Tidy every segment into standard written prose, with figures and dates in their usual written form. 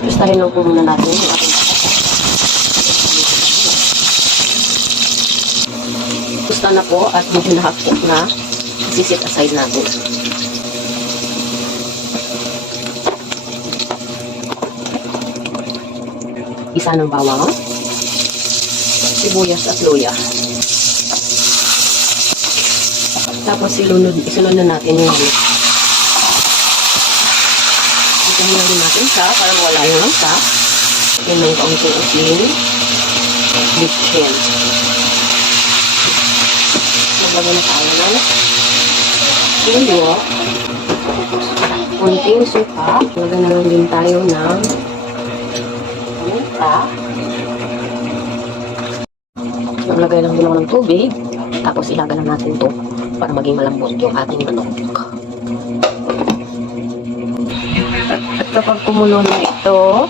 Gustahin lang po muna natin yung ating gusto na po at medyo nakakit na. Sisit aside natin. Isa ng bawang, sibuyas at luya. Tapos isunod na natin yung isunod na natin siya para wala yung langsa. Yan ng kaunting asin. Bitchin. Maglagay na tayo ng tuyo. Kunting suka. Maglagay na lang din tayo ng paminta. Maglagay lang din ako ng tubig. Tapos ilaga na natin ito para maging malambot yung ating manok. At kapag kumulo na ito,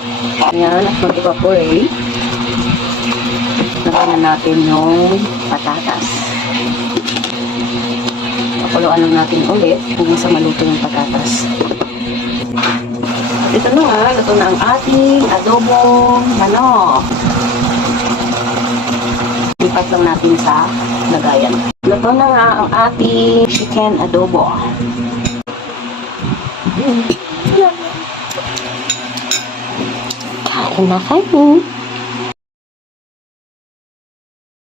ayan, at mag-evaporate, lagyan na natin yung patatas. Pakuluan lang natin ulit hanggang sa maluto yung patatas. At ito na nga, luto na ang ating adobong manok. Lipat lang natin sa lagayan. Luto na nga ang ating chicken adobo. Kain na kayo.